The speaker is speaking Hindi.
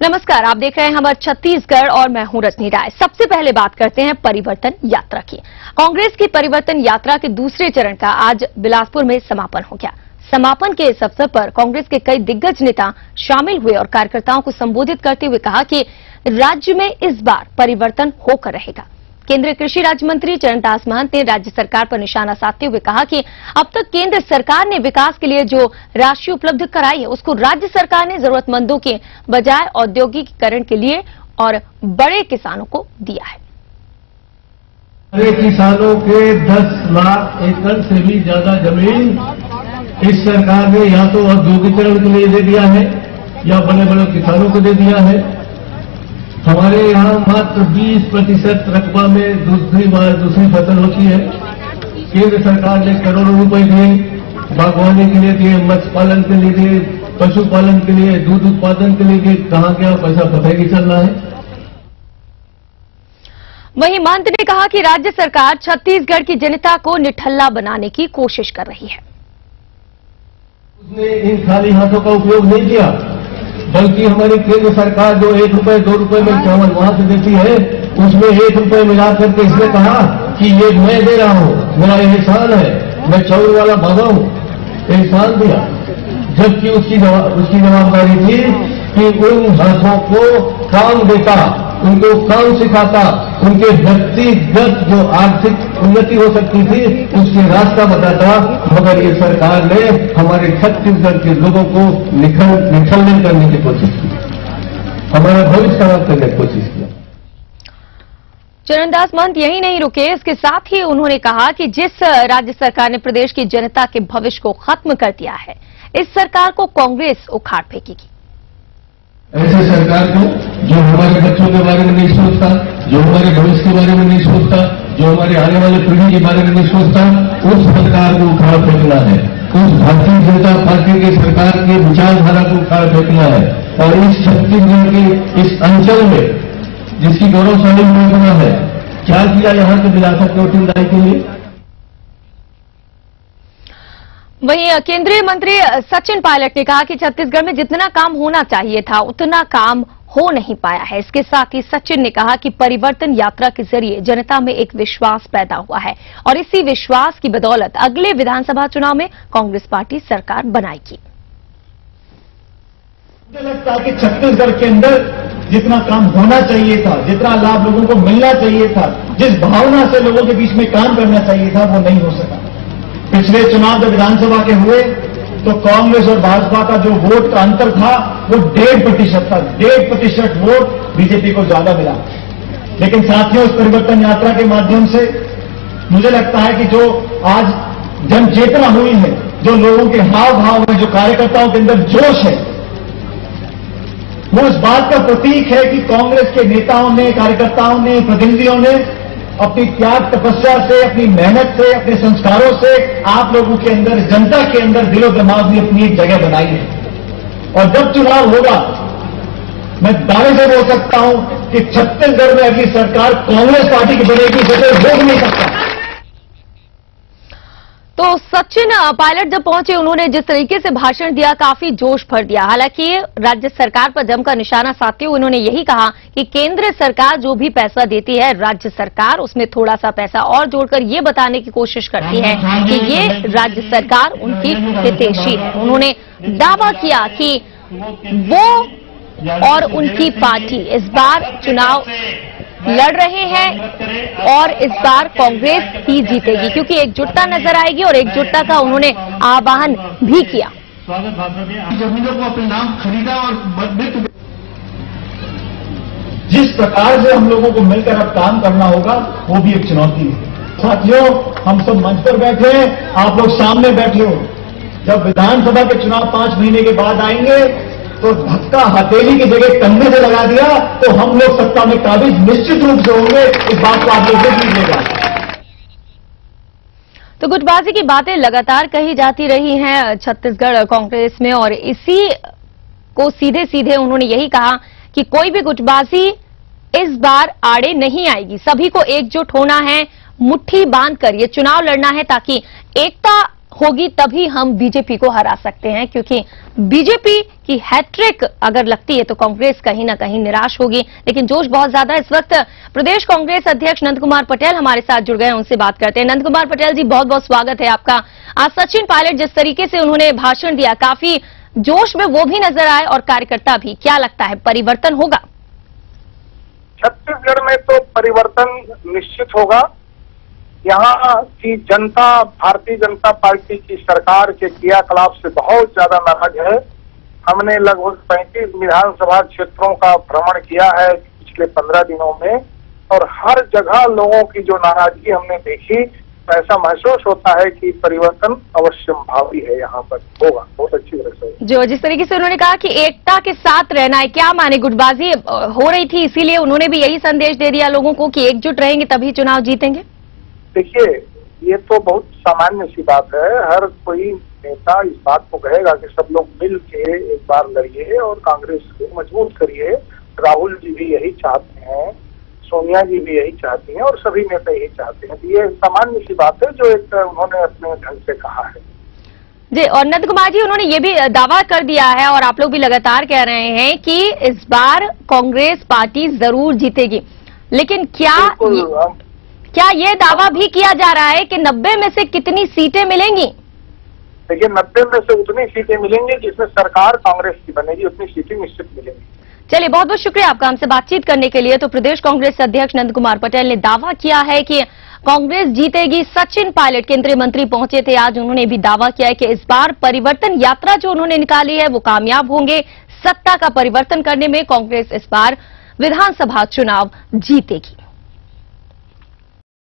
नमस्कार, आप देख रहे हैं हमारे छत्तीसगढ़ और मैं हूं रजनी राय। सबसे पहले बात करते हैं परिवर्तन यात्रा की। कांग्रेस की परिवर्तन यात्रा के दूसरे चरण का आज बिलासपुर में समापन हो गया। समापन के इस अवसर पर कांग्रेस के कई दिग्गज नेता शामिल हुए और कार्यकर्ताओं को संबोधित करते हुए कहा कि राज्य में इस बार परिवर्तन होकर रहेगा। केंद्रीय कृषि राज्य मंत्री चरणदास महंत ने राज्य सरकार पर निशाना साधते हुए कहा कि अब तक केंद्र सरकार ने विकास के लिए जो राशि उपलब्ध कराई है उसको राज्य सरकार ने जरूरतमंदों के बजाय औद्योगिकीकरण के लिए और बड़े किसानों को दिया है। बड़े किसानों के 10 लाख एकड़ से भी ज्यादा जमीन इस सरकार ने या तो औद्योगिकीकरण के लिए दे दिया है या बड़े बड़े किसानों को दे दिया है। हमारे यहाँ मात्र 20% रकबा में दूसरी फसल होती है। केंद्र सरकार ने करोड़ों रुपए दिए, बागवानी के लिए दिए, मत्स्य पालन के लिए दिए, पशुपालन के लिए, दूध उत्पादन के लिए दिए। कहाँ गया पैसा पता ही नहीं चल रहा है। वहीं महंत ने कहा कि राज्य सरकार छत्तीसगढ़ की जनता को निठल्ला बनाने की कोशिश कर रही है। उसने इन खाली हाथों का उपयोग नहीं किया, बल्कि हमारी केंद्र सरकार जो 1 रुपए 2 रुपए में चावल वहां से देती है, उसमें 1 रुपए मिला करके इसने कहा कि ये मैं दे रहा हूं, मेरा एहसान है, मैं चावल वाला बाबा हूं, एहसान दिया। जबकि उसकी जवाबदारी थी कि उन हाथों को काम देता, उनको काम सिखाता, उनके व्यक्तिगत जो आर्थिक उन्नति हो सकती थी उसके रास्ता बताता। मगर ये सरकार ने हमारे छत्तीसगढ़ के लोगों को निखंडन करने की कोशिश की, हमारा भविष्य खराब करने की कोशिश किया। चरणदास महंत यही नहीं रुके, इसके साथ ही उन्होंने कहा कि जिस राज्य सरकार ने प्रदेश की जनता के भविष्य को खत्म कर दिया है, इस सरकार को कांग्रेस उखाड़ फेंकेगी। ऐसे सरकार को जो हमारे बच्चों के बारे में नहीं सोचता, जो हमारे भविष्य के बारे में नहीं सोचता, जो हमारे आने वाले पीढ़ी के बारे में नहीं सोचता, उस सरकार को उखाड़ फेंकना है। उस भारतीय जनता पार्टी की सरकार की विचारधारा को उखाड़ फेंकना है। और इस छत्तीसगढ़ के इस अंचल में जिसकी गौरवशाली योजना है, क्या किया यहाँ के विरासत के उत्तरदायी के लिए। वहीं केंद्रीय मंत्री सचिन पायलट ने कहा कि छत्तीसगढ़ में जितना काम होना चाहिए था उतना काम हो नहीं पाया है। इसके साथ ही सचिन ने कहा कि परिवर्तन यात्रा के जरिए जनता में एक विश्वास पैदा हुआ है और इसी विश्वास की बदौलत अगले विधानसभा चुनाव में कांग्रेस पार्टी सरकार बनाएगी। मुझे लगता है कि छत्तीसगढ़ के अंदर जितना काम होना चाहिए था, जितना लाभ लोगों को मिलना चाहिए था, जिस भावना से लोगों के बीच में काम करना चाहिए था, वो नहीं हो सका। पिछले चुनाव जब विधानसभा के हुए तो कांग्रेस और भाजपा का जो वोट का अंतर था वो 1.5% था। 1.5% वोट बीजेपी को ज्यादा मिला। लेकिन साथियों, इस परिवर्तन यात्रा के माध्यम से मुझे लगता है कि जो आज जन चेतना हुई है, जो लोगों के हाव भाव में, जो कार्यकर्ताओं के अंदर जोश है, वो इस बात का प्रतीक है कि कांग्रेस के नेताओं ने, कार्यकर्ताओं ने, प्रतिनिधियों ने अपनी त्याग तपस्या से, अपनी मेहनत से, अपने संस्कारों से आप लोगों के अंदर, जनता के अंदर दिलो दिमाग में अपनी एक जगह बनाई है। और जब चुनाव होगा, मैं दावे से बोल सकता हूं कि छत्तीसगढ़ में अगली सरकार कांग्रेस पार्टी की बनेगी, जिसे रोक नहीं सकता। तो सचिन पायलट जब पहुंचे, उन्होंने जिस तरीके से भाषण दिया, काफी जोश भर दिया। हालांकि राज्य सरकार पर जमकर निशाना साधते हुए उन्होंने यही कहा कि केंद्र सरकार जो भी पैसा देती है, राज्य सरकार उसमें थोड़ा सा पैसा और जोड़कर ये बताने की कोशिश करती है कि ये राज्य सरकार उनकी हितैषी है। उन्होंने दावा किया कि वो और उनकी पार्टी इस बार चुनाव लड़ रहे हैं और इस बार कांग्रेस ही जीतेगी, क्योंकि एकजुटता नजर आएगी और एकजुटता का उन्होंने आह्वान भी किया। जमीनों को अपने नाम खरीदा और जिस प्रकार से हम लोगों को मिलकर अब काम करना होगा, वो भी एक चुनौती है। साथियों, हम सब मंच पर बैठे हैं, आप लोग सामने बैठे हो। जब विधानसभा के चुनाव 5 महीने के बाद आएंगे तो धक्का हथेली की जगह कंधे से लगा दिया तो हम लोग सत्ता में काबिज निश्चित रूप से होंगे। इस बात को आप लोग देख लीजिएगा। तो गुटबाजी की बातें लगातार कही जाती रही हैं छत्तीसगढ़ कांग्रेस में और इसी को सीधे सीधे उन्होंने यही कहा कि कोई भी गुटबाजी इस बार आड़े नहीं आएगी। सभी को एकजुट होना है, मुट्ठी बांधकर ये चुनाव लड़ना है ताकि एकता होगी तभी हम बीजेपी को हरा सकते हैं, क्योंकि बीजेपी की हैट्रिक अगर लगती है तो कांग्रेस कहीं ना कहीं निराश होगी। लेकिन जोश बहुत ज्यादा इस वक्त प्रदेश कांग्रेस अध्यक्ष नंद कुमार पटेल हमारे साथ जुड़ गए हैं, उनसे बात करते हैं। नंद कुमार पटेल जी, बहुत बहुत स्वागत है आपका। आज सचिन पायलट जिस तरीके से उन्होंने भाषण दिया, काफी जोश में वो भी नजर आए और कार्यकर्ता भी, क्या लगता है परिवर्तन होगा? छत्तीसगढ़ में तो परिवर्तन निश्चित होगा। यहाँ की जनता भारतीय जनता पार्टी की सरकार के क्रियाकलाप से बहुत ज्यादा नाराज है। हमने लगभग 35 विधानसभा क्षेत्रों का भ्रमण किया है पिछले 15 दिनों में, और हर जगह लोगों की जो नाराजगी हमने देखी, तो ऐसा महसूस होता है कि परिवर्तन अवश्य भावी है, यहाँ पर होगा बहुत अच्छी तरह से। जो जिस तरीके से उन्होंने कहा कि एकता के साथ रहना है, क्या माने गुटबाजी हो रही थी, इसीलिए उन्होंने भी यही संदेश दे दिया लोगों को कि एकजुट रहेंगे तभी चुनाव जीतेंगे? देखिए, ये तो बहुत सामान्य सी बात है। हर कोई नेता इस बात को कहेगा कि सब लोग मिल के एक बार लड़िए और कांग्रेस को मजबूत करिए। राहुल जी भी यही चाहते हैं, सोनिया जी भी यही चाहती हैं और सभी नेता यही चाहते हैं। ये सामान्य सी बात है जो एक उन्होंने अपने ढंग से कहा है जी। और नंद कुमार जी, उन्होंने ये भी दावा कर दिया है और आप लोग भी लगातार कह रहे हैं कि इस बार कांग्रेस पार्टी जरूर जीतेगी, लेकिन क्या ये दावा भी किया जा रहा है कि 90 में से कितनी सीटें मिलेंगी? देखिए, 90 में से उतनी सीटें मिलेंगी जिसमें सरकार कांग्रेस की बनेगी, उतनी सीटें निश्चित मिलेंगी। चलिए, बहुत बहुत शुक्रिया आपका हमसे बातचीत करने के लिए। तो प्रदेश कांग्रेस अध्यक्ष नंद कुमार पटेल ने दावा किया है कि कांग्रेस जीतेगी। सचिन पायलट केंद्रीय मंत्री पहुंचे थे आज, उन्होंने भी दावा किया है कि इस बार परिवर्तन यात्रा जो उन्होंने निकाली है वो कामयाब होंगे। सत्ता का परिवर्तन करने में कांग्रेस इस बार विधानसभा चुनाव जीतेगी।